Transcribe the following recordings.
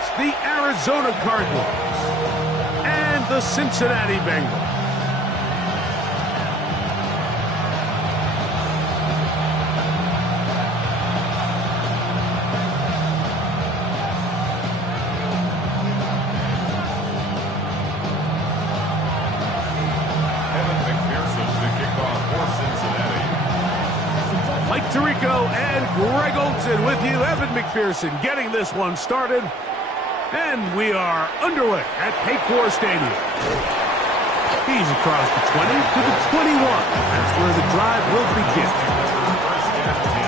It's the Arizona Cardinals and the Cincinnati Bengals. Mike Tirico and Greg Olson with you. Evan McPherson getting this one started. And we are underway at Paycor Stadium. He's across the 20 to the 21. That's where the drive will begin. First and 10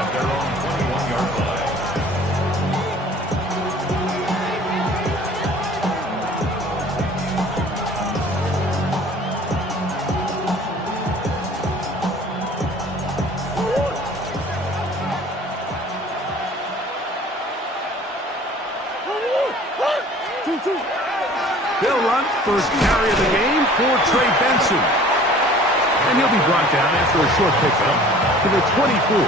at their own 21-yard line. They'll run first carry of the game for Trey Benson. And he'll be brought down after a short pickup to the 24.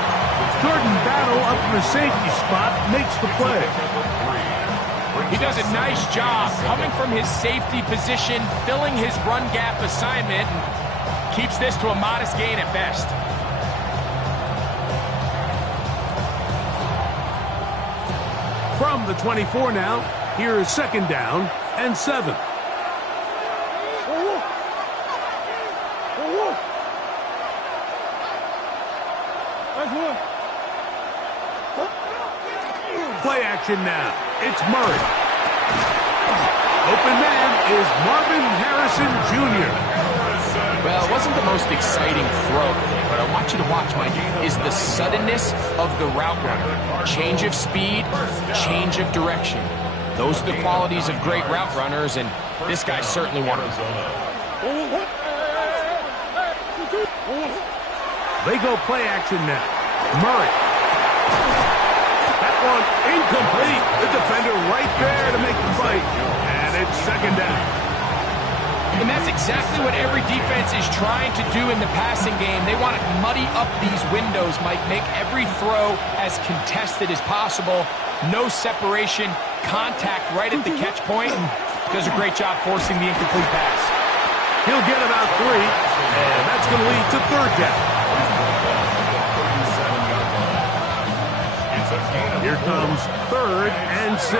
Jordan Battle up from the safety spot makes the play. He does a nice job coming from his safety position, filling his run gap assignment, and keeps this to a modest gain at best. From the 24 now, here is second down and 7. Play action now. It's Murray. Open man is Marvin Harrison Jr. Well, it wasn't the most exciting throw today, but I want you to watch, Mike, is the suddenness of the route runner. Change of speed, change of direction. Those are the qualities of great route runners, and this guy's certainly one of them. They go play action now. Murray. That one incomplete. The defender right there to make the fight. And it's second down. And that's exactly what every defense is trying to do in the passing game. They want to muddy up these windows, Mike, make every throw as contested as possible. No separation, contact right at the catch point, and does a great job forcing the incomplete pass. He'll get about 3, and that's going to lead to third down. Here comes third and 6.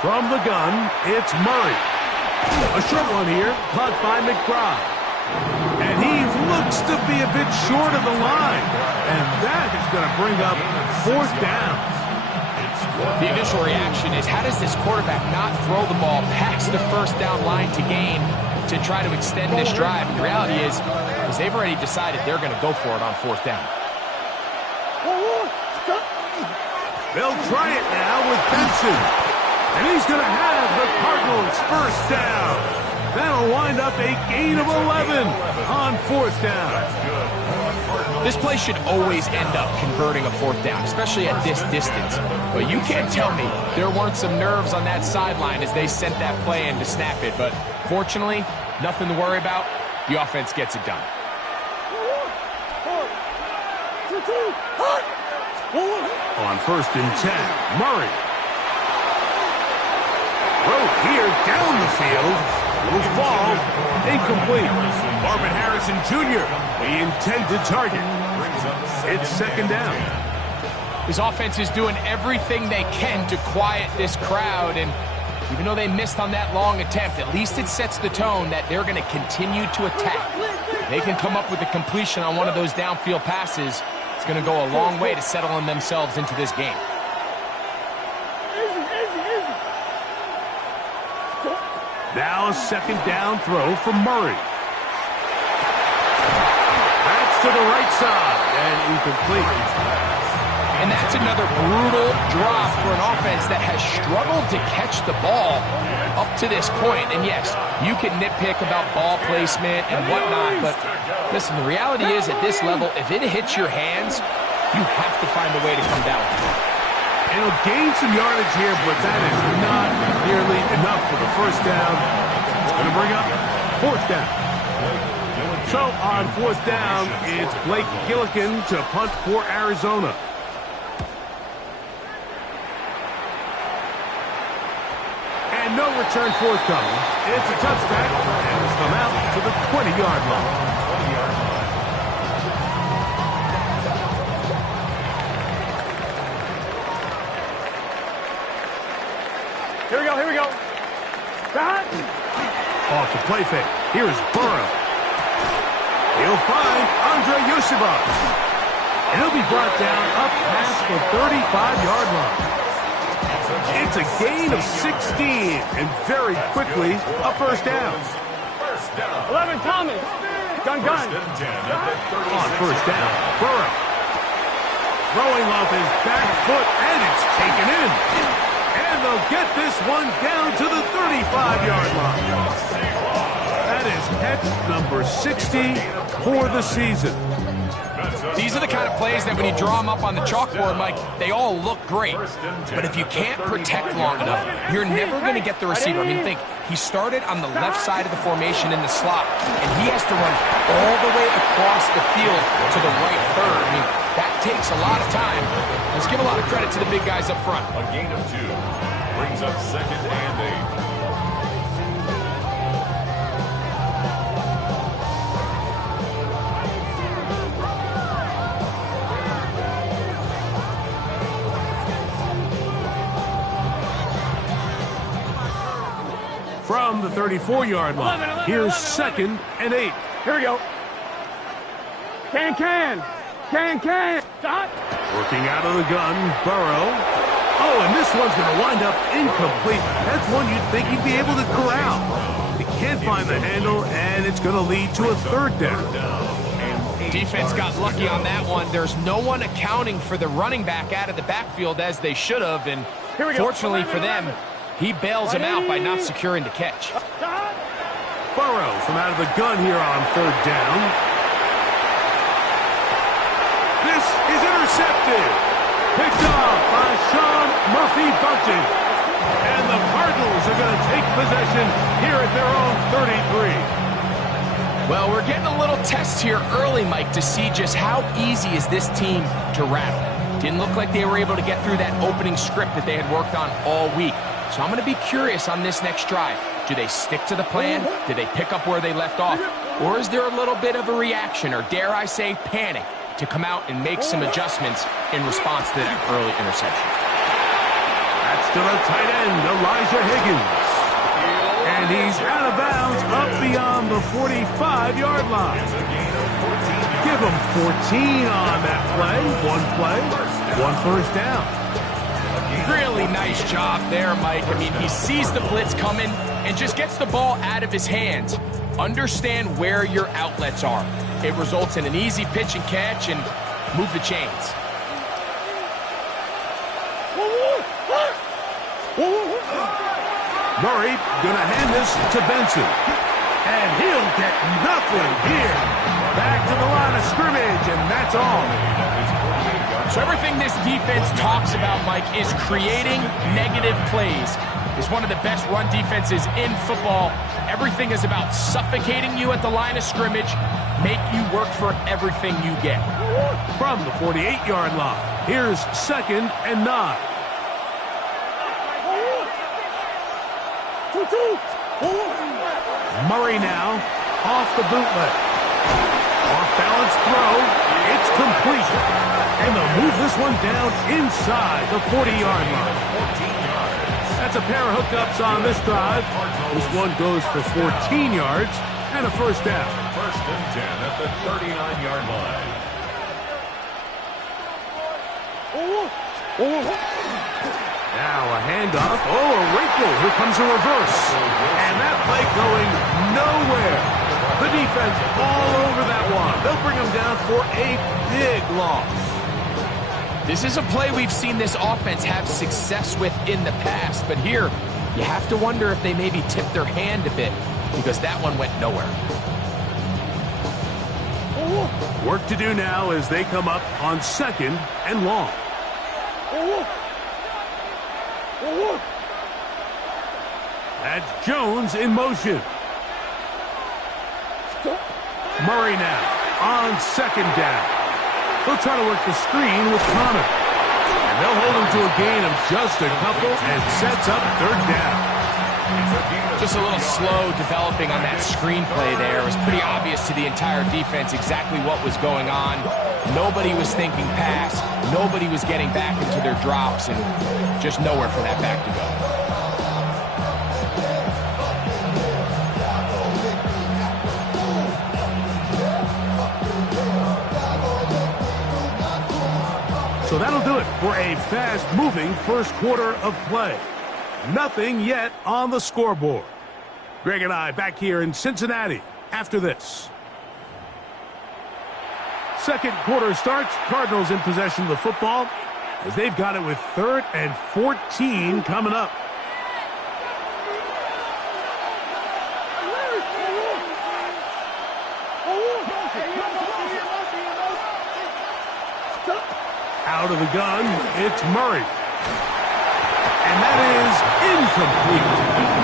From the gun, it's Murray. A short one here, caught by McBride. And he looks to be a bit short of the line. And that is going to bring up fourth down. The initial reaction is, how does this quarterback not throw the ball past the first down line to gain to try to extend this drive? And the reality is they've already decided they're going to go for it on fourth down. They'll try it now with Benson. And he's going to have the Cardinals first down. That'll wind up a gain of 11 on fourth down. This play should always end up converting a fourth down, especially at this distance. But you can't tell me there weren't some nerves on that sideline as they sent that play in to snap it. But fortunately, nothing to worry about. The offense gets it done. On first and 10, Murray. Throw here down the field. Will fall. Incomplete. Marvin Harrison Jr., the intended target. It's second down. His offense is doing everything they can to quiet this crowd, and even though they missed on that long attempt, at least it sets the tone that they're going to continue to attack. If they can come up with a completion on one of those downfield passes, it's going to go a long way to settling themselves into this game. Now a second down throw from Murray. That's to the right side and incomplete. And that's another brutal drop for an offense that has struggled to catch the ball up to this point. And yes, you can nitpick about ball placement and whatnot, but listen, the reality is at this level, if it hits your hands, you have to find a way to come down with it. And he'll gain some yardage here, but that is not nearly enough for the first down. It's going to bring up fourth down. So on fourth down, it's Blake Gillikin to punt for Arizona. And no return forthcoming. It's a touchback, and it's come out to the 20-yard line. 20-yard line. Here we go, here we go. Got it. Off the play fake. Here's Burrow. He'll find Andre Yosibov. And he'll be brought down up past the 35-yard line. It's a gain of 16, and very quickly, a first down. 11, Thomas. Gun. On first down, Burrow. Throwing off his back foot, and it's taken in. And they'll get this one down to the 35-yard line. That is catch number 60 for the season. These are the kind of plays that when you draw them up on the chalkboard, Mike, they all look great. But if you can't protect long enough, you're never going to get the receiver. I mean, think, he started on the left side of the formation in the slot, and he has to run all the way across the field to the right third. I mean, that takes a lot of time. Let's give a lot of credit to the big guys up front. A gain of 2 brings up 2nd and 8. From the 34-yard line, here's 2nd and 8. Here we go. Can. Stop. Working out of the gun, Burrow. Oh, and this one's going to wind up incomplete. That's one you'd think he'd be able to corral. He can't find the handle, and it's going to lead to a third down. Defense got lucky on that one. There's no one accounting for the running back out of the backfield as they should have, and fortunately for them, he bails him out by not securing the catch. Burrow from out of the gun here on third down. This is intercepted. Picked off by Sean Murphy-Bunting. And the Cardinals are going to take possession here at their own 33. Well, we're getting a little test here early, Mike, to see just how easy is this team to rattle. Didn't look like they were able to get through that opening script that they had worked on all week. So I'm going to be curious on this next drive. Do they stick to the plan? Do they pick up where they left off? Or is there a little bit of a reaction, or dare I say panic, to come out and make some adjustments in response to that early interception? That's to the tight end, Elijah Higgins. And he's out of bounds up beyond the 45-yard line. Give him 14 on that play. One first down. Really nice job there, Mike. I mean, he sees the blitz coming and just gets the ball out of his hands. Understand where your outlets are. It results in an easy pitch and catch and move the chains. Murray gonna hand this to Benson. And he'll get nothing here. Back to the line of scrimmage, and that's all. So everything this defense talks about, Mike, is creating negative plays. It's one of the best run defenses in football. Everything is about suffocating you at the line of scrimmage, make you work for everything you get. From the 48-yard line, here's 2nd and 9. Murray now off the bootleg. Off-balance throw. It's complete. And they'll move this one down inside the 40-yard line. That's a pair of hookups on this drive. This one goes for 14 yards and a first down. 1st and 10 at the 39-yard line. Now a handoff. Oh, a wrinkle. Here comes a reverse. And that play going nowhere. The defense all over that one. They'll bring them down for a big loss. This is a play we've seen this offense have success with in the past, but here you have to wonder if they maybe tipped their hand a bit because that one went nowhere. Work to do now as they come up on 2nd and long. That's Jones in motion. Murray now on second down. They'll try to work the screen with Connor. And they'll hold him to a gain of just a couple and sets up third down. Just a little slow developing on that screenplay there. It was pretty obvious to the entire defense exactly what was going on. Nobody was thinking pass. Nobody was getting back into their drops, and just nowhere for that back to go. So that'll do it for a fast-moving first quarter of play. Nothing yet on the scoreboard. Greg and I back here in Cincinnati after this. Second quarter starts. Cardinals in possession of the football as they've got it with 3rd and 14 coming up. Out of the gun, it's Murray. And that is incomplete.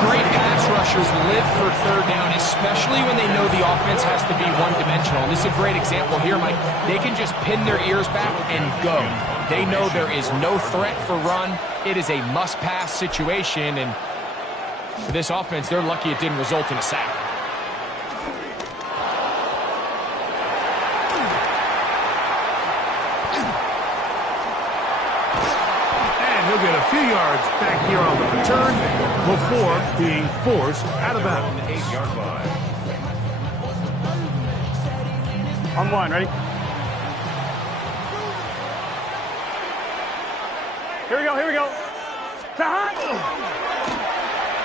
Great pass rushers live for third down, especially when they know the offense has to be one-dimensional. And this is a great example here, Mike. They can just pin their ears back and go. They know there is no threat for run. It is a must-pass situation, and for this offense, they're lucky it didn't result in a sack. He'll get a few yards back here on the return before being forced out of bounds. 8-yard line. On one, ready? Here we go, here we go.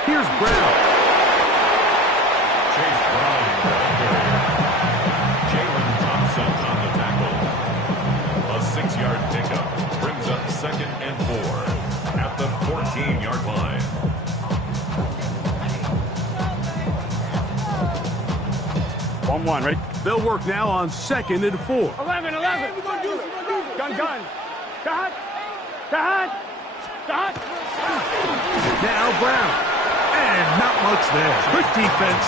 Here's Brown. Chase Brown. Jalen Thompson on the tackle. A 6-yard pickup brings up 2nd and 4. At the 14-yard line. One, ready? They'll work now on 2nd and 4. 11. Gun. Dot. Now Brown. And not much there. Good defense.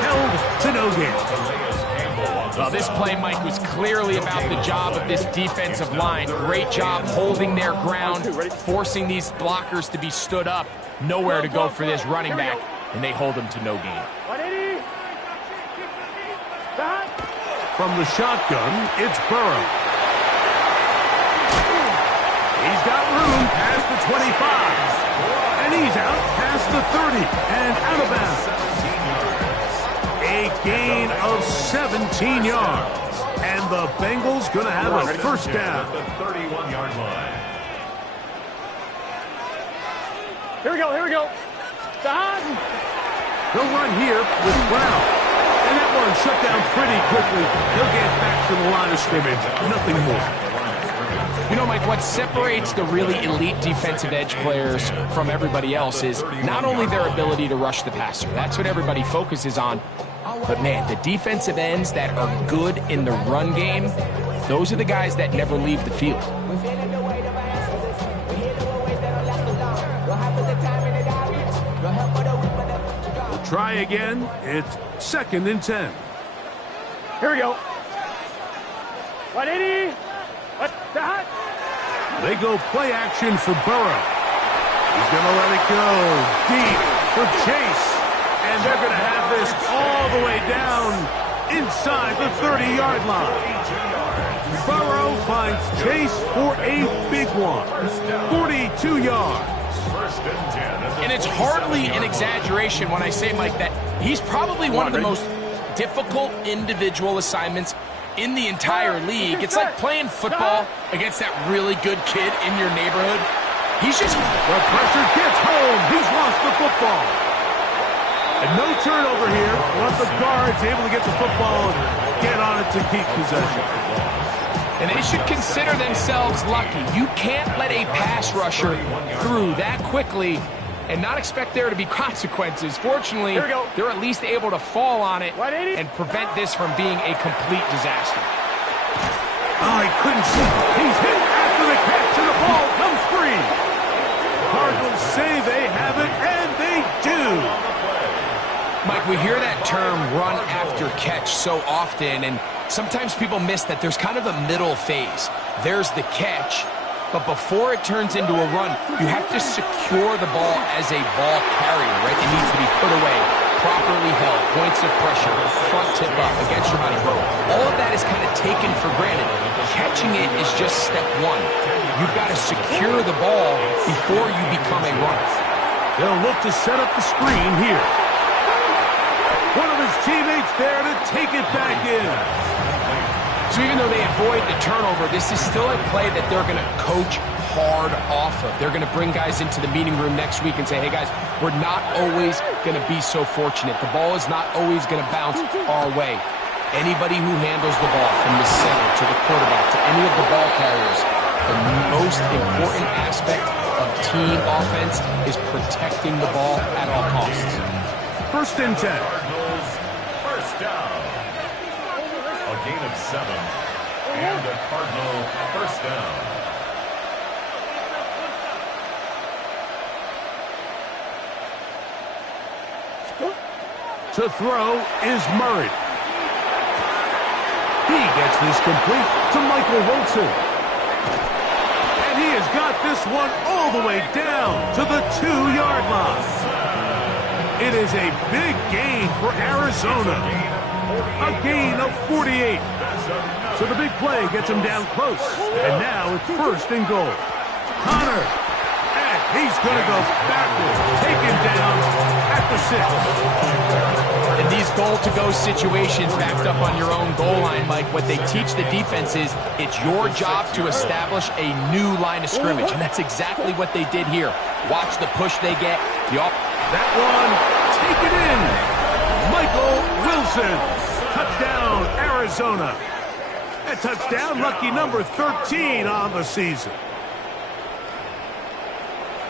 Held to no gain. Well, this play, Mike, was clearly about the job of this defensive line. Great job holding their ground, forcing these blockers to be stood up. Nowhere to go for this running back, and they hold him to no gain. From the shotgun, it's Burrow. He's got room past the 25. And he's out past the 30 and out of bounds. A gain of 17 yards. And the Bengals going to have a first down. At the 31-yard line. Here we go. He'll run here with Brown. And that one shut down pretty quickly. He'll get back to the line of scrimmage. Nothing more. You know, Mike, what separates the really elite defensive edge players from everybody else is not only their ability to rush the passer. That's what everybody focuses on. But, man, the defensive ends that are good in the run game, those are the guys that never leave the field. We'll try again. It's 2nd and 10. Here we go. 180. What? They go play action for Burrow. He's going to let it go deep for Chase. And they're going to have this all the way down inside the 30-yard line. Burrow finds Chase for a big one. 42 yards. And it's hardly an exaggeration when I say, Mike, that he's probably one of the most difficult individual assignments in the entire league. It's like playing football against that really good kid in your neighborhood. He's just... The pressure gets home. He's lost the football. And no turnover here. Once the guard's able to get the football and get on it to keep possession. And they should consider themselves lucky. You can't let a pass rusher through that quickly and not expect there to be consequences. Fortunately, they're at least able to fall on it and prevent this from being a complete disaster. Oh, he couldn't see. He's hit after the catch, and the ball comes free. Cardinals say they have it, and they do. Mike, we hear that term run after catch so often, and sometimes people miss that there's kind of a middle phase. There's the catch, but before it turns into a run, you have to secure the ball as a ball carrier, right? It needs to be put away, properly held, points of pressure, front tip up against your body. All of that is kind of taken for granted. Catching it is just step one. You've got to secure the ball before you become a runner. They'll look to set up the screen here. One of his teammates there to take it back in. So even though they avoid the turnover, this is still a play that they're going to coach hard off of. They're going to bring guys into the meeting room next week and say, hey guys, we're not always going to be so fortunate. The ball is not always going to bounce our way. Anybody who handles the ball from the center to the quarterback to any of the ball carriers, the most important aspect of team offense is protecting the ball at all costs. 1st and 10. Cardinals, first down. A gain of 7. And a Cardinal first down. To throw is Murray. He gets this complete to Michael Wilson. And he has got this one all the way down to the 2-yard line. It is a big gain for Arizona. A gain of 48. So the big play gets him down close. And now it's 1st and goal. Connor. And he's going to go backwards. Taken down at the 6. In these goal-to-go situations backed up on your own goal line, Mike, what they teach the defense is it's your job to establish a new line of scrimmage, and that's exactly what they did here. Watch the push they get. That one, take it in. Michael Wilson. Touchdown, Arizona. A touchdown, lucky number 13 on the season.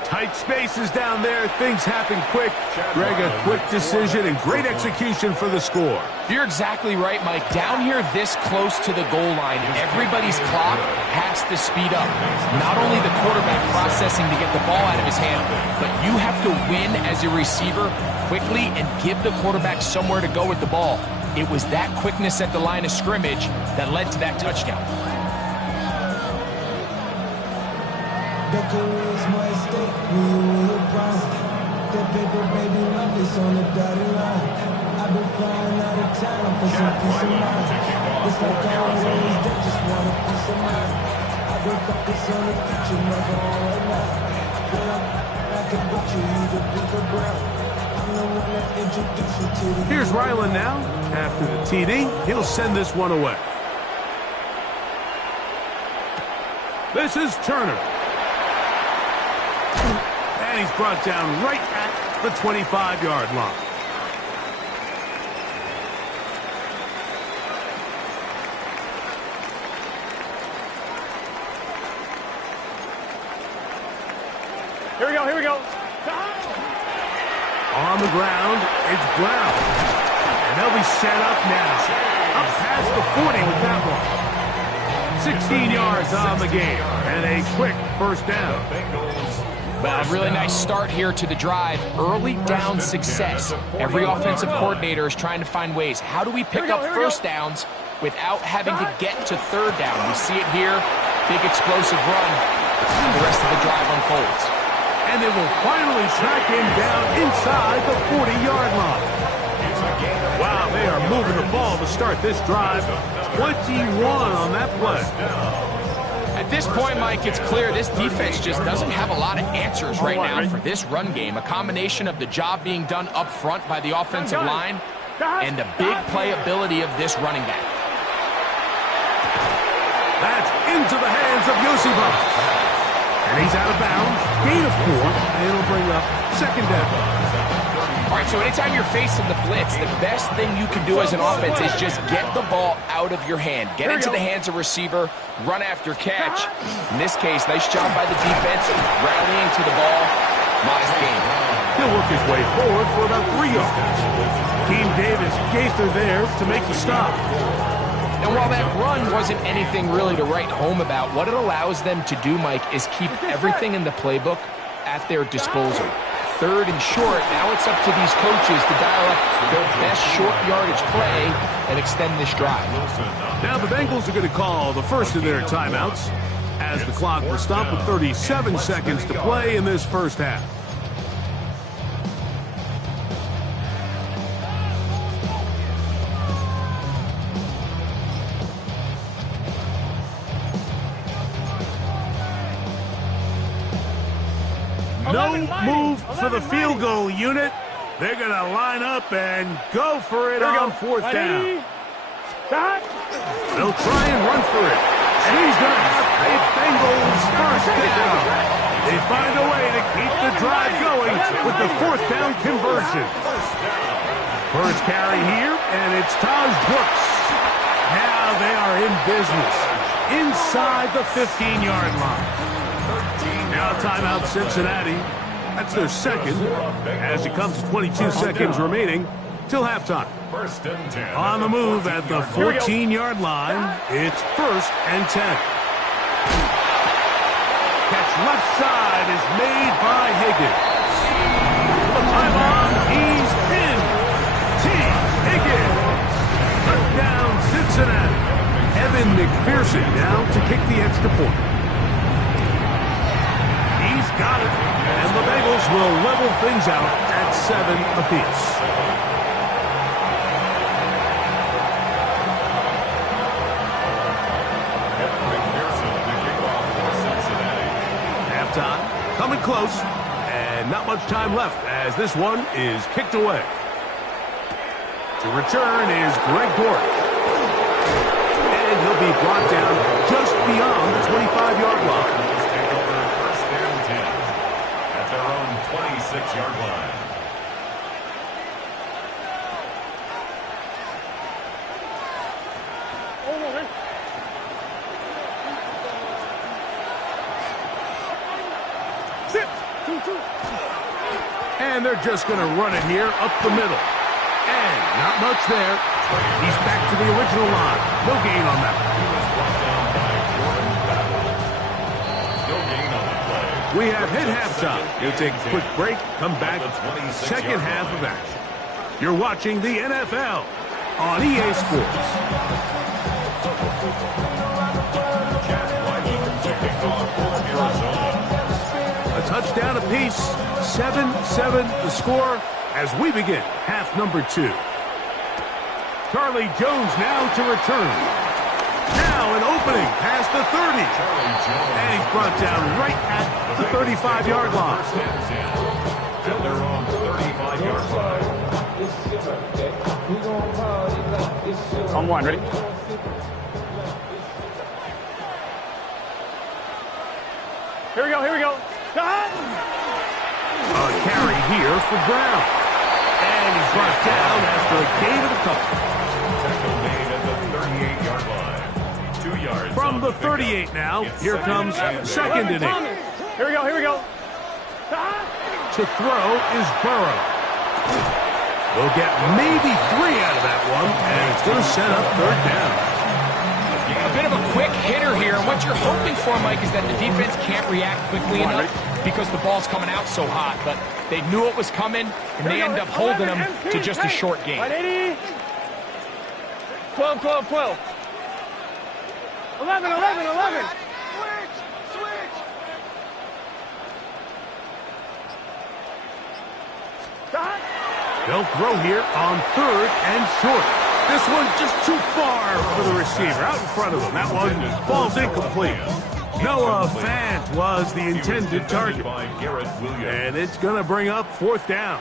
Tight spaces down there. Things happen quick. Greg, a quick decision and great execution for the score. You're exactly right, Mike. Down here this close to the goal line, everybody's clock has to speed up. Not only the quarterback processing to get the ball out of his hand, but you have to win as a receiver quickly and give the quarterback somewhere to go with the ball. It was that quickness at the line of scrimmage that led to that touchdown. The career is my estate, we were proud. That paper, baby, love is on the dotted line. I've been flying out of town for some peace of mind. It's like always, they just want a piece of mind. I've been focused on the future, never on right now. When I'm back and butcher you, the bigger brown. I'm the one that introduced you to the... Here's Ryland now. After the TD, he'll send this one away. This is Turner. And he's brought down right at the 25-yard line. Here we go, here we go. On the ground, it's Brown. And they'll be set up now. Up past the 40 with that one. 16 yards on the game. And a quick 1st down. Well, a really nice start here to the drive. Early down success. Every offensive coordinator is trying to find ways. How do we pick up 1st downs without having to get to 3rd down? We see it here. Big explosive run. The rest of the drive unfolds. And they will finally track him down inside the 40-yard line. Wow, they are moving the ball to start this drive. 21 on that play. At this point, Mike, it's clear this defense just doesn't have a lot of answers right now for this run game. A combination of the job being done up front by the offensive line and the big playability of this running back. That's into the hands of Yosibas. And he's out of bounds. Gain of 4. And it'll bring up 2nd down. All right, so anytime you're facing the blitz, the best thing you can do as an offense is just get the ball out of your hand. Get into the hands of receiver, run after catch. In this case, nice job by the defense, rallying to the ball. Modest gain. He'll work his way forward for about 3 yards. Keem Davis, Gaither there to make the stop. And while that run wasn't anything really to write home about, what it allows them to do, Mike, is keep everything in the playbook at their disposal. 3rd and short. Now it's up to these coaches to dial up their best short yardage play and extend this drive. Now the Bengals are going to call the first of their timeouts as the clock will stop with 37 seconds to play in this first half. No move for the field goal unit. They're going to line up and go for it on 4th down. They'll try and run for it. And he's going to have a Bengals first down. They find a way to keep the drive going with the 4th down conversion. First carry here, and it's Taj Brooks. Now they are in business inside the 15-yard line. Now timeout Cincinnati. That's their second as it comes to 22 seconds remaining till halftime. On the move at the 14-yard line, it's 1st and 10. Catch left side is made by Higgins. The time on, he's in. T. Higgins. Touchdown Cincinnati. Evan McPherson now to kick the extra point. He's got it. And the Bengals will level things out at 7 apiece. Halftime, coming close, and not much time left as this one is kicked away. To return is Greg Dortch. And he'll be brought down just beyond the 25-yard line. 26-yard line. And they're just going to run it here up the middle. And not much there. He's back to the original line. No gain on that. We have hit halftime. We'll take a quick break, come back, second half of action. You're watching the NFL on EA Sports. A touchdown apiece, 7-7 the score as we begin half number 2. Charlie Jones now to return. Now an opening past the 30. And he's brought down right at the 35-yard line. At their own 35-yard line. On 1, ready? Here we go, here we go. A carry here for Brown. And he's brought down after a gain of a couple. Tackle made at the 38-yard line. 2 yards. From the 38 now, here comes second inning. Here we go, here we go. To throw is Burrow. They'll get maybe 3 out of that one, and it's going to set up 3rd down. A bit of a quick hitter here, and what you're hoping for, Mike, is that the defense can't react quickly enough because the ball's coming out so hot, but they knew it was coming, and they end up holding them to just a short game. 12, 12, 12. 11, 11, 11. They'll throw here on 3rd and short. This one just too far for the receiver, out in front of him. That one falls incomplete. Noah Fant was the intended target. And it's going to bring up 4th down.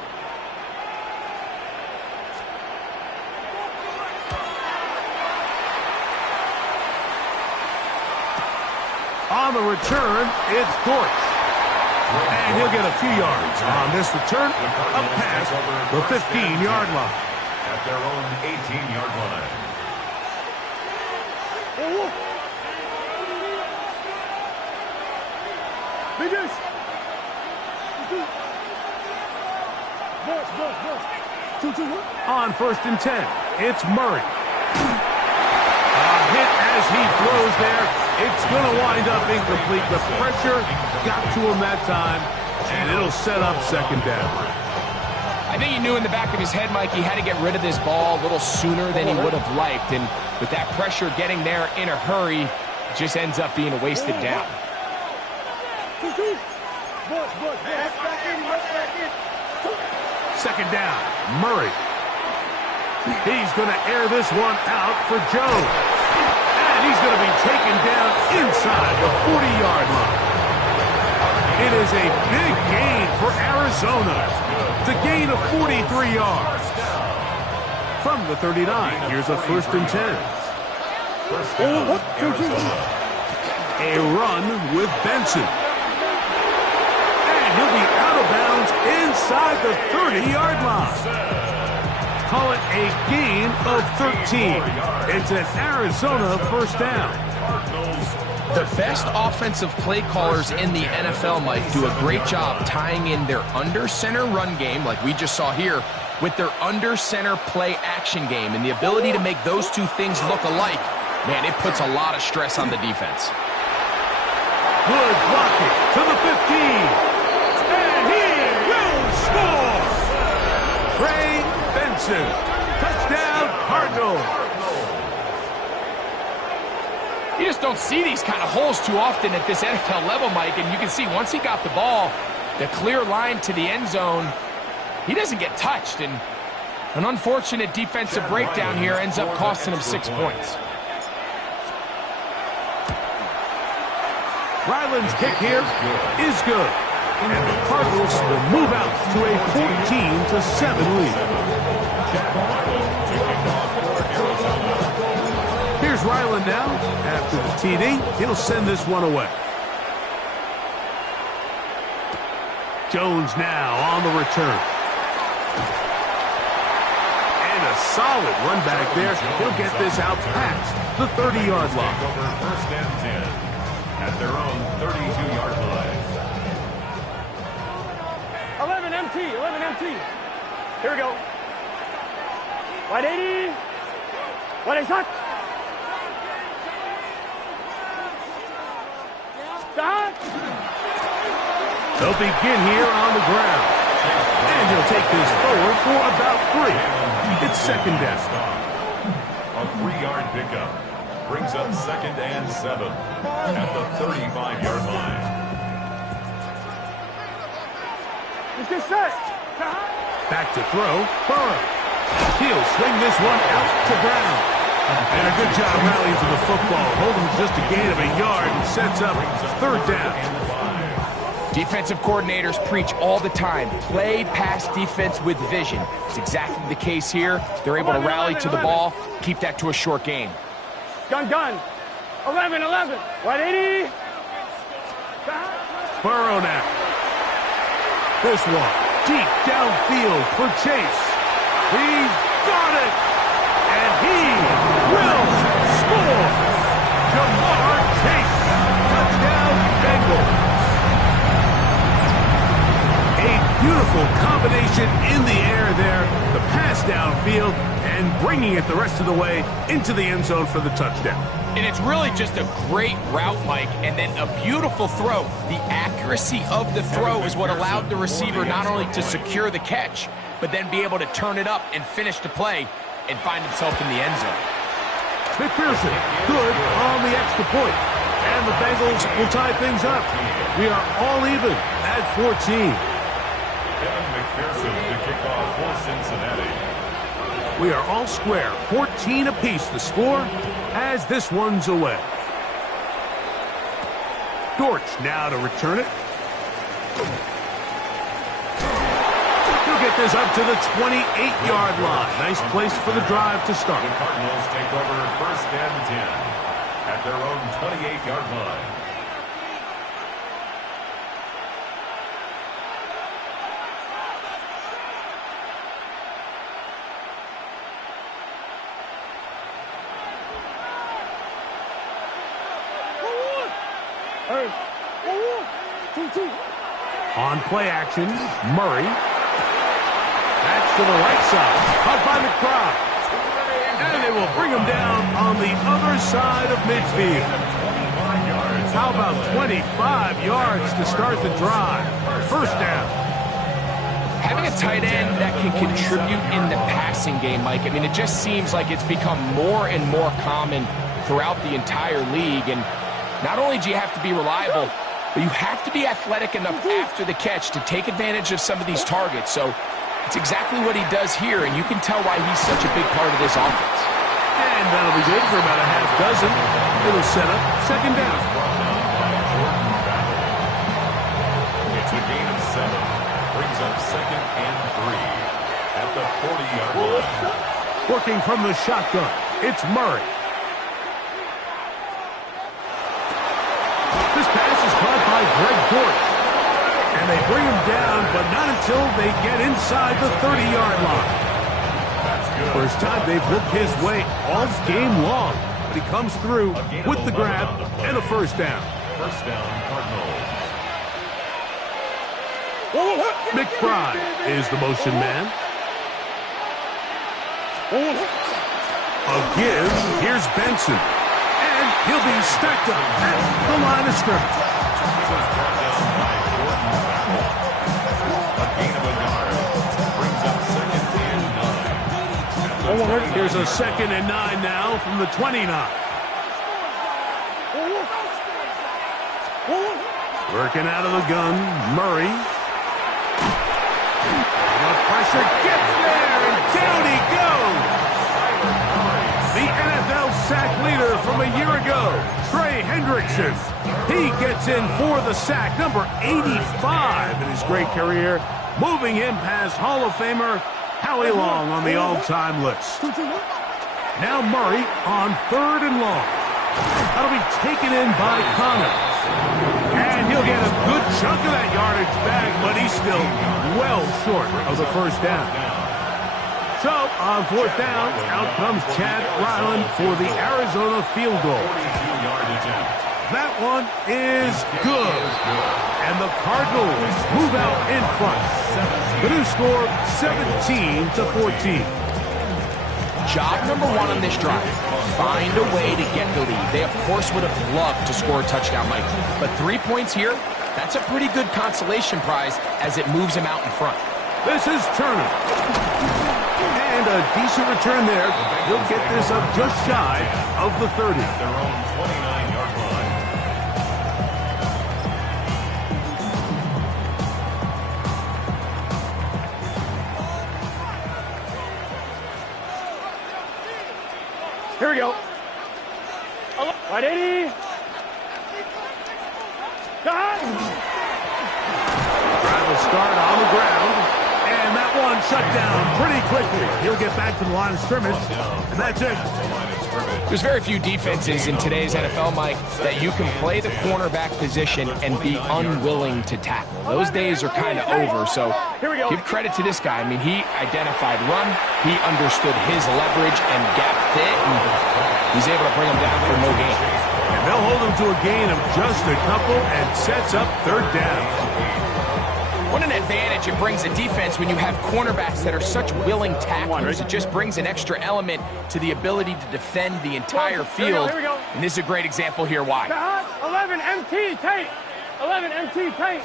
On the return, it's Dortch. And he'll get a few yards on this return up past the 15-yard line. At their own 18-yard line. On 1st and 10, it's Murray. A hit as he throws there. It's going to wind up incomplete. The pressure got to him that time, And it'll set up second down. I think he knew in the back of his head, Mike, he had to get rid of this ball a little sooner than he would have liked. And with that pressure getting there in a hurry, it just ends up being a wasted down. Second down, Murray. He's going to air this one out for Jones. And he's going to be taken down inside the 40-yard line. It is a big gain for Arizona. It's a gain of 43 yards. From the 39, here's a 1st and 10. A run with Benson. And he'll be out of bounds inside the 30-yard line. Call it a gain of 13. It's an Arizona 1st down. The best offensive play callers in the NFL, Mike, do a great job tying in their under-center run game, like we just saw here, with their under-center play action game. And the ability to make those two things look alike, man, it puts a lot of stress on the defense. Good blocking to the 15. And he will score! Trey Benson. Touchdown, Cardinals. You just don't see these kind of holes too often at this NFL level, Mike. And you can see once he got the ball, the clear line to the end zone, he doesn't get touched. And an unfortunate defensive breakdown here ends up costing him 6 points. Ryland's kick here is good. And the Cardinals will move out to a 14-7 lead. Here's Ryland now. After the TD, he'll send this one away. Jones now on the return. And a solid run back there. He'll get this out past the 30-yard line. Over 1st and 10 at their own 32-yard line. 11 MT, 11 MT. Here we go. 180. 180. They'll begin here on the ground. And he'll take this forward for about 3. It's second down. A 3-yard pickup brings up 2nd and 7 at the 35-yard line. Let's get set. Back to throw. Burrow. He'll swing this one out to Brown. And a good job rallying to the football. Holding just a gain of a yard and sets up 3rd down. Defensive coordinators preach all the time, play pass defense with vision. It's exactly the case here. They're able to rally to the ball, keep that to a short gain. Gun. 11. 180. Burrow now. This one deep downfield for Chase. He's got it. And he will score. Jamar Chase. Touchdown, Bengals. A beautiful combination in the air there. The pass downfield and bringing it the rest of the way into the end zone for the touchdown. And it's really just a great route, Mike, and then a beautiful throw. The accuracy of the throw is what allowed the receiver not only to secure the catch, but then be able to turn it up and finish the play and find himself in the end zone. McPherson, good on the extra point. And the Bengals will tie things up. We are all even at 14. McPherson to kick off for Cincinnati. We are all square, 14 apiece the score as this one's away. Dortch now to return it. He'll get this up to the 28-yard line. Nice place for the drive to start. The Cardinals take over 1st and 10 at their own 28-yard line. On play action, Murray. That's to the right side. Caught by McBride. And they will bring him down on the other side of midfield. 25 yards How about 25 yards to start the drive? First down. Having a tight end that can contribute in the passing game, Mike, I mean, it just seems like it's become more and more common throughout the entire league. And not only do you have to be reliable, but you have to be athletic enough after the catch to take advantage of some of these targets. So it's exactly what he does here, and you can tell why he's such a big part of this offense. And that'll be good for about a half dozen. It'll set up second down. It's a gain of 7. Brings up second and 3 at the 40-yard line. Working from the shotgun, it's Murray. This pass is caught by Greg Dortch. And they bring him down, but not until they get inside the 30-yard line. First time they've looked his way all game long, but he comes through with the grab and a first down. First down, Cardinals. McBride is the motion man. A give. Here's Benson. And he'll be stacked up at the line of scrimmage. A gain of a yard. Brings up second and 9. Here's a second and 9 now from the 29. Working out of the gun, Murray. The pressure gets there, and down he goes. The NFL sack leader from a year ago, Trey Hendrickson. He gets in for the sack, number 85 in his great career, moving him past Hall of Famer Howie Long on the all-time list. Now Murray on third and long. That'll be taken in by Connor. And he'll get a good chunk of that yardage back, but he's still well short of the first down. So, on fourth down, out comes Chad Ryland for the Arizona field goal. That one is good. And the Cardinals move out in front. The new score, 17-14. Job number 1 on this drive, find a way to get the lead. They, of course, would have loved to score a touchdown, Mike. But 3 points here, that's a pretty good consolation prize as it moves him out in front. This is Turner. And a decent return there. He'll get this up just shy of the 30. Their own 29-yard line. Here we go. Right, 80. Drive will start on the ground. And that one shut down pretty quickly. He'll get back to the line of scrimmage. And that's it. There's very few defenses in today's NFL, Mike, that you can play the cornerback position and be unwilling to tackle. Those days are kind of over, so give credit to this guy. I mean, he identified run, he understood his leverage and gap fit, and he's able to bring him down for no gain. And they'll hold him to a gain of just a couple and sets up third down. What an advantage it brings a defense when you have cornerbacks that are such willing tacklers. It just brings an extra element to the ability to defend the entire field. Here we go. And this is a great example here why. 11 MT tight. 11 MT tight.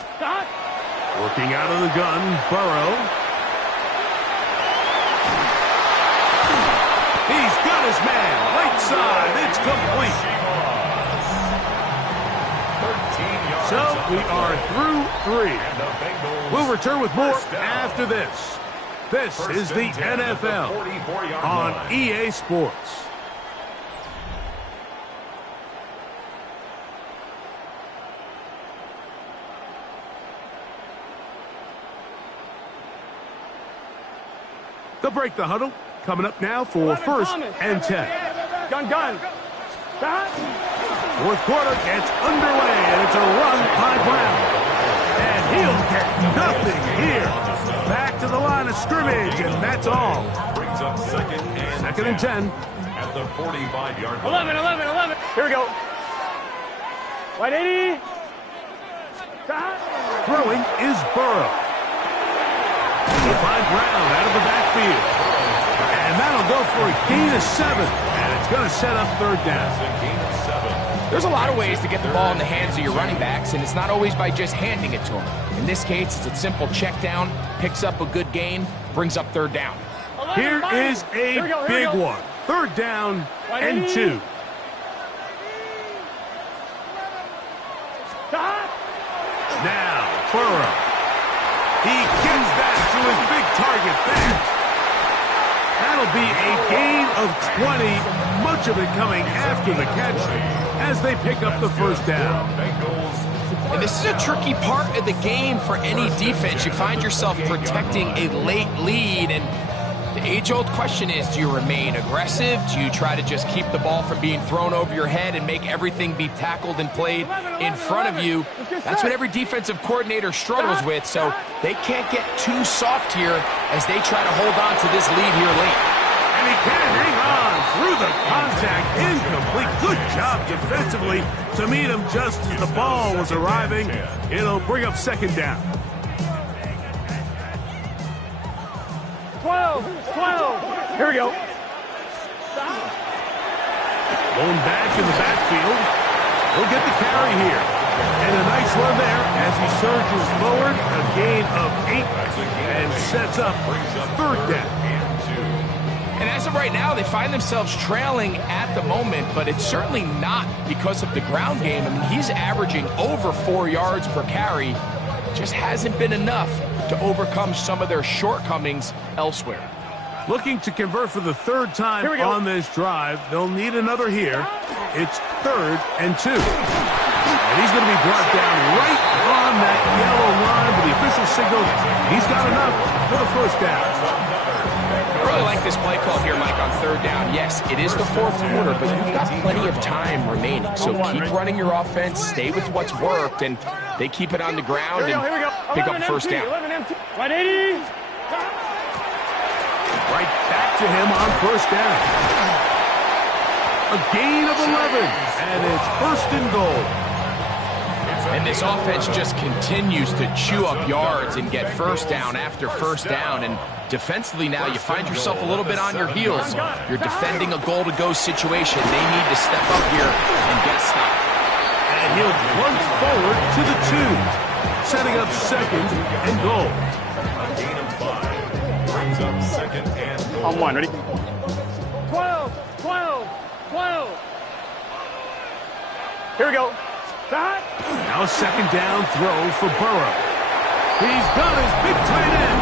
Working out of the gun, Burrow. He's got his man. Right side. It's complete. So we are through 3. We'll return with more after this. This is the NFL on EA Sports. They'll break the huddle. Coming up now for first and 10. Gun. Fourth quarter gets underway, and it's a run by Brown. And he'll get nothing here. Back to the line of scrimmage, and that's all. Brings up second and 10. At the 45-yard line. 11. Here we go. 180. Throwing is Burrow. He'll find Brown out of the backfield. And that'll go for a gain of 7. And it's going to set up third down. It's a gain of 7. There's a lot of ways to get the ball in the hands of your running backs, and it's not always by just handing it to them. In this case, it's a simple check down, picks up a good gain, brings up third down. Here is a big one. Third down and 2. Now, Burrow. He gets that to his big target there. That'll be a gain of 20, much of it coming after the catch as they pick up the first down. And this is a tricky part of the game for any defense. You find yourself protecting a late lead, and the age-old question is, do you remain aggressive? Do you try to just keep the ball from being thrown over your head and make everything be tackled and played in front of you? That's what every defensive coordinator struggles with, so they can't get too soft here as they try to hold on to this lead here late. And he can hang on through the contact. Incomplete. Good job defensively to meet him just as the ball was arriving. It'll bring up second down. 12. Here we go. Going back in the backfield. He'll get the carry here. And a nice run there as he surges forward. A gain of 8 and sets up third down. And as of right now, they find themselves trailing at the moment, but it's certainly not because of the ground game. I mean, he's averaging over 4 yards per carry. Just hasn't been enough to overcome some of their shortcomings elsewhere. Looking to convert for the third time on this drive. They'll need another here. It's third and 2. And he's going to be brought down right on that yellow line, but the official signal, he's got enough for the first down. I really like this play call here, Mike, on third down. Yes, it is the fourth quarter, but you've got plenty of time remaining. So keep running your offense, stay with what's worked, and they keep it on the ground and pick up first down. 180. Right back to him on first down. A gain of 11, and it's first and goal. And this offense just continues to chew up yards and get first down after first down. And defensively now, you find yourself a little bit on your heels. You're defending a goal-to-go situation. They need to step up here and get a stop. And he'll plunge forward to the 2, setting up second and goal. A gain of 5 brings up second and goal. On 1, ready? 12. Here we go. Now a second down throw for Burrow. He's got his big tight end.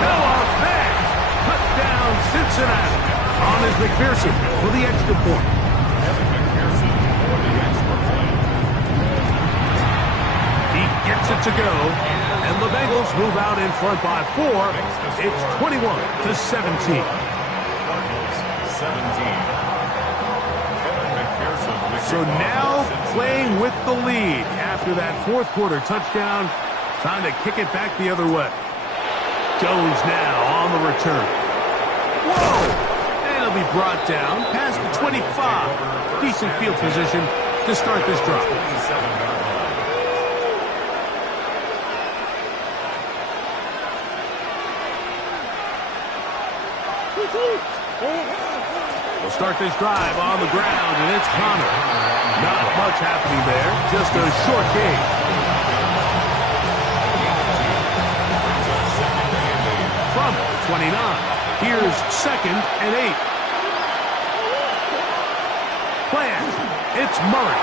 Noah Fant. Touchdown Cincinnati. On is McPherson for the extra point. McPherson for the extra point. He gets it to go. And the Bengals move out in front by 4. It's 21-17. Cardinals 17. So now playing with the lead after that fourth quarter touchdown, trying to kick it back the other way. Jones now on the return. Whoa! And he'll be brought down past the 25. Decent field position to start this drive. We'll start this drive on the ground, and it's Connor. Not much happening there, just a short gain. From the 29, here's second and 8. Plant, it's Murray.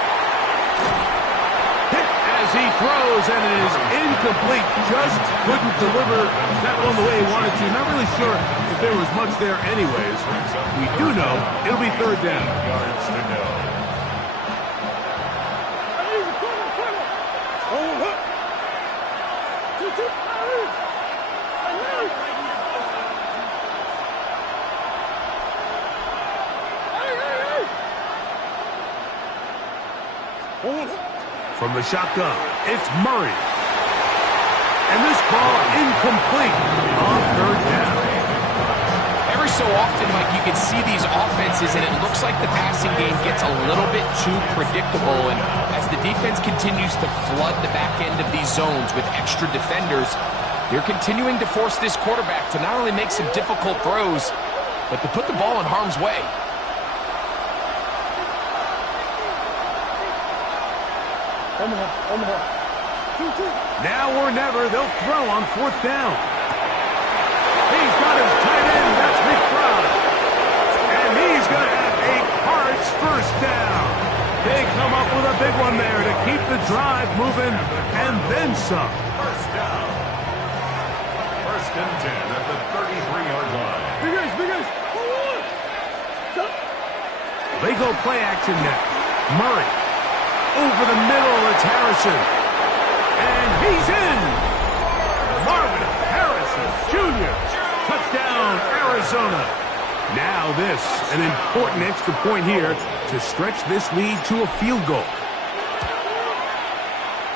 Hit as he throws, and it is incomplete. Just couldn't deliver that one the way he wanted to. Not really sure if there was much there anyways. We do know it'll be third down. Yards to go. From the shotgun, it's Murray. And this ball incomplete on third down. Every so often, Mike, you can see these offenses, and it looks like the passing game gets a little bit too predictable. And as the defense continues to flood the back end of these zones with extra defenders, they're continuing to force this quarterback to not only make some difficult throws, but to put the ball in harm's way. Omaha. 2-2. Now or never, they'll throw on 4th down. He's got his tight end, that's McBride. And he's going to have a Cards first down. They come up with a big one there to keep the drive moving, and then some. First down. First and 10 at the 33-yard line. Big guys. They go play action now. Murray. Over the middle, it's Harrison. And he's in. Marvin Harrison Jr. Touchdown, Arizona. Now this, an important extra point here to stretch this lead to a field goal.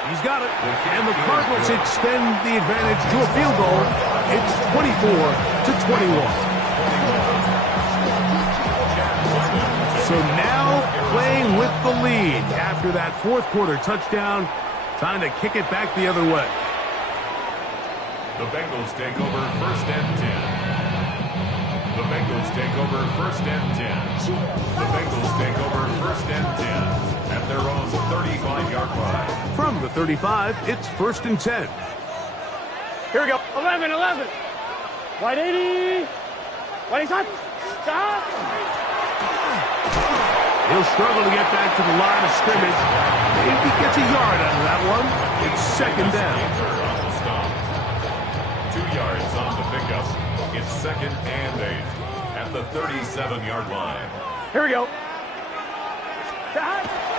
He's got it. And the Cardinals extend the advantage to a field goal. It's 24-21. So now playing with the lead after that 4th quarter touchdown. Time to kick it back the other way. The Bengals take over 1st and 10. The Bengals take over 1st and 10. The Bengals take over 1st and 10 at their own 35-yard line. From the 35, it's 1st and 10. Here we go. 11. Wide 80. Wide side. Stop. He'll struggle to get back to the line of scrimmage. Maybe gets a yard out of that one. It's 2nd down. 2 yards on the pickup. It's 2nd and 8 at the 37-yard line. Here we go.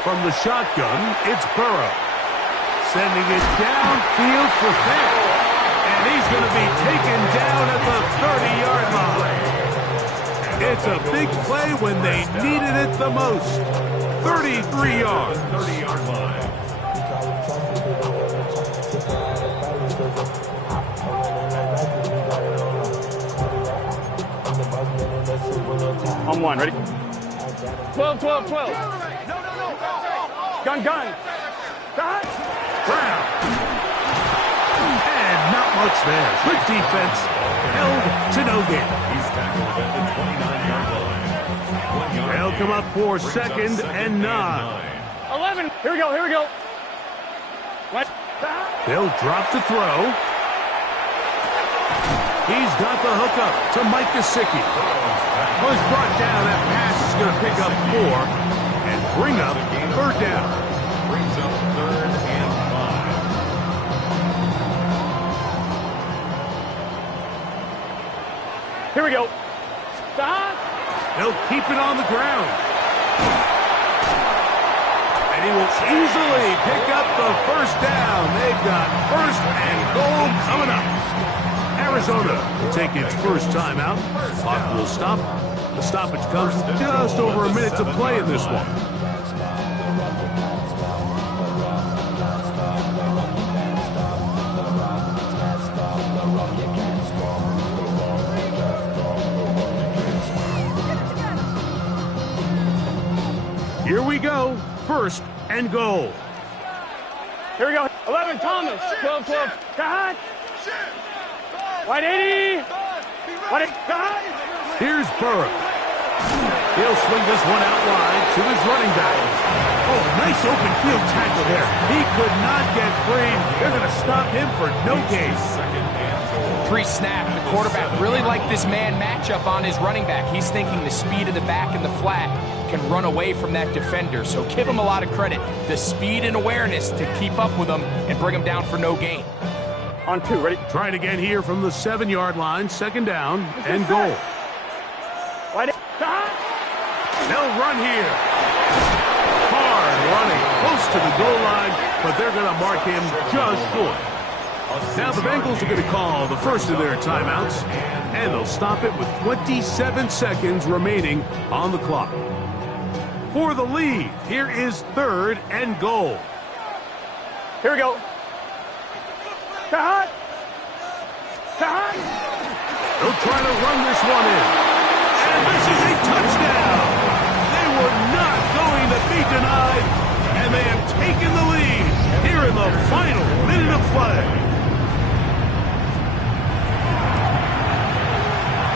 From the shotgun, it's Burrow. Sending it downfield for Fant. And he's going to be taken down at the 30-yard line. It's a big play when they needed it the most. 33 yards. 30-yard line. On 1, ready? 12. Gun. Brown. And not much there. Good defense. Held to no gain. He's tackled at the 29-yard line. 1 yard. They'll come up for 2nd and 9. 11. Here we go. What? They'll drop to throw. He's got the hookup to Mike Gesicki. Was brought down. That pass is going to pick up 4 and bring up 3rd down. Brings up 3rd and 5. Here we go. Stop. They'll keep it on the ground. And he will easily pick up the 1st down. They've got 1st and goal coming up. Arizona will take its first timeout. Clock will stop. The stoppage comes just over a minute to play in this one. Here we go. 1st and goal. Here we go. 11, Thomas. 12. Cut. Wide 80. Wide 80. Cut. Here's Burrow. He'll swing this one out wide to his running back. Oh, nice open field tackle there. He could not get free. They're going to stop him for no gain. Pre-snap, the quarterback really liked this man matchup on his running back. He's thinking the speed of the back and the flat can run away from that defender. So give him a lot of credit. The speed and awareness to keep up with him and bring him down for no gain. On 2, ready? Trying again here from the 7-yard line, 2nd down and goal. Wide 80. Cut. They'll run here. Hard running close to the goal line, but they're going to mark him just short. Now the Bengals are going to call the first of their timeouts, and they'll stop it with 27 seconds remaining on the clock. For the lead, here is 3rd and goal. Here we go. Cut. They'll try to run this one in. And this is a touchdown. They were not going to be denied, and they have taken the lead here in the final minute of play.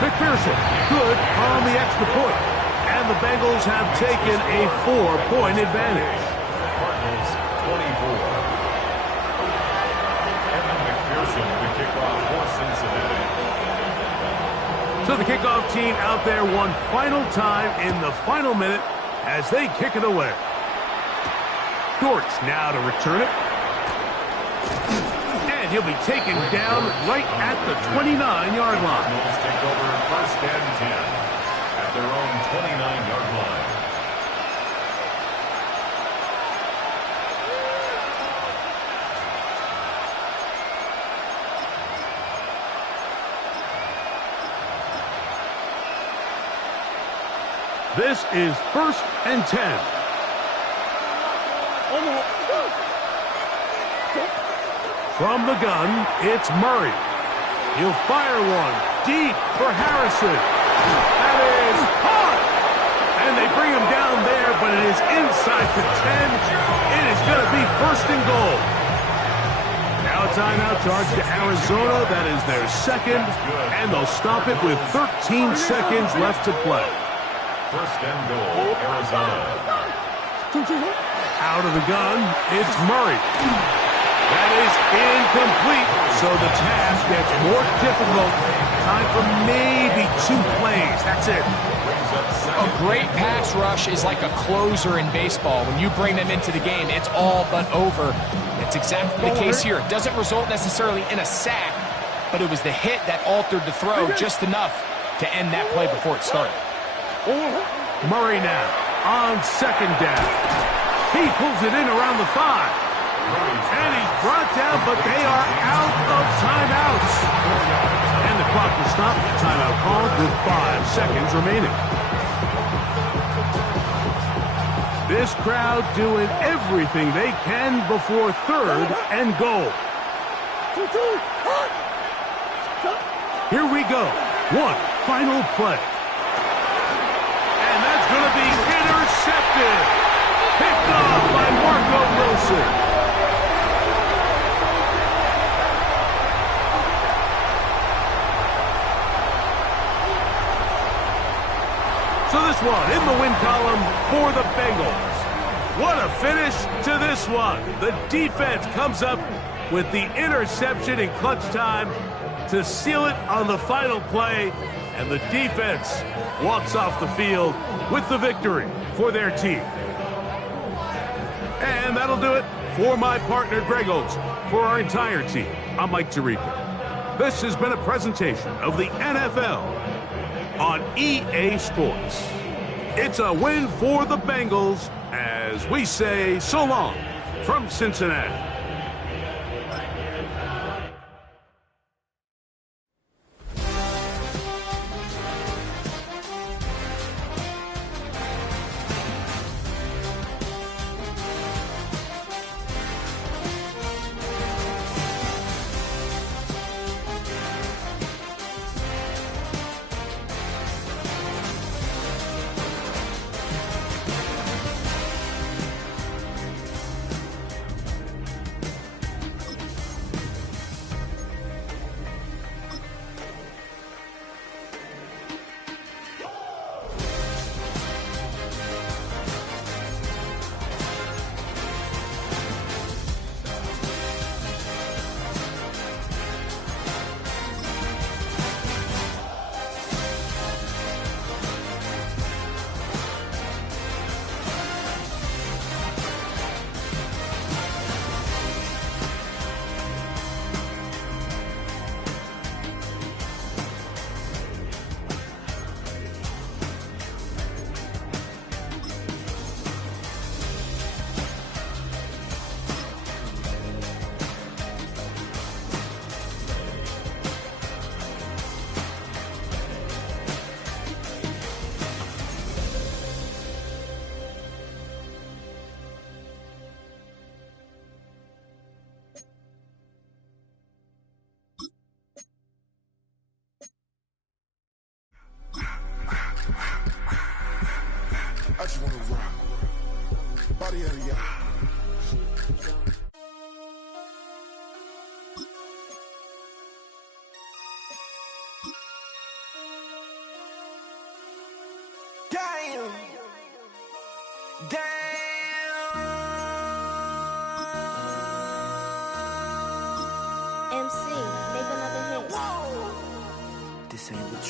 McPherson, good on the extra point. And the Bengals have taken a 4-point advantage. Cardinals 24. kickoff team out there one final time in the final minute as they kick it away. Dortz now to return it. And he'll be taken down right at the 29-yard line. Cardinals take over 1st and 10 at their own 29-yard line. This is 1st and 10. From the gun, it's Murray. He'll fire one deep for Harrison. That is hot. And they bring him down there, but it is inside the 10. It is going to be 1st and goal. Now a timeout charge to Arizona. That is their second, and they'll stop it with 13 seconds left to play. 1st and goal, Arizona. Out of the gun, it's Murray. That is incomplete, so the task gets more difficult. Time for maybe 2 plays. That's it. A great pass rush is like a closer in baseball. When you bring them into the game, it's all but over. It's exactly the case here. It doesn't result necessarily in a sack, but it was the hit that altered the throw just enough to end that play before it started. Murray now on 2nd down. He pulls it in around the 5. And he's brought down, but they are out of timeouts. And the clock will stop. Timeout called with 5 seconds remaining. This crowd doing everything they can before 3rd and goal. Here we go. One final play. And that's going to be intercepted. Picked off by Marco Wilson. So this one in the win column for the Bengals. What a finish to this one. The defense comes up with the interception in clutch time to seal it on the final play. And the defense walks off the field with the victory for their team. And that'll do it for my partner, Greg Olson. For our entire team, I'm Mike Tirico. This has been a presentation of the NFL on EA Sports. It's a win for the Bengals as we say so long from Cincinnati.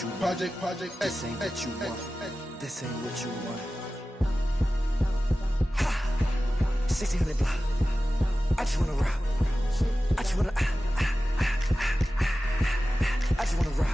what you want. This ain't what you want. This ain't what you want. Ha! 1600 block. I just wanna rock. I just wanna. I just wanna rock.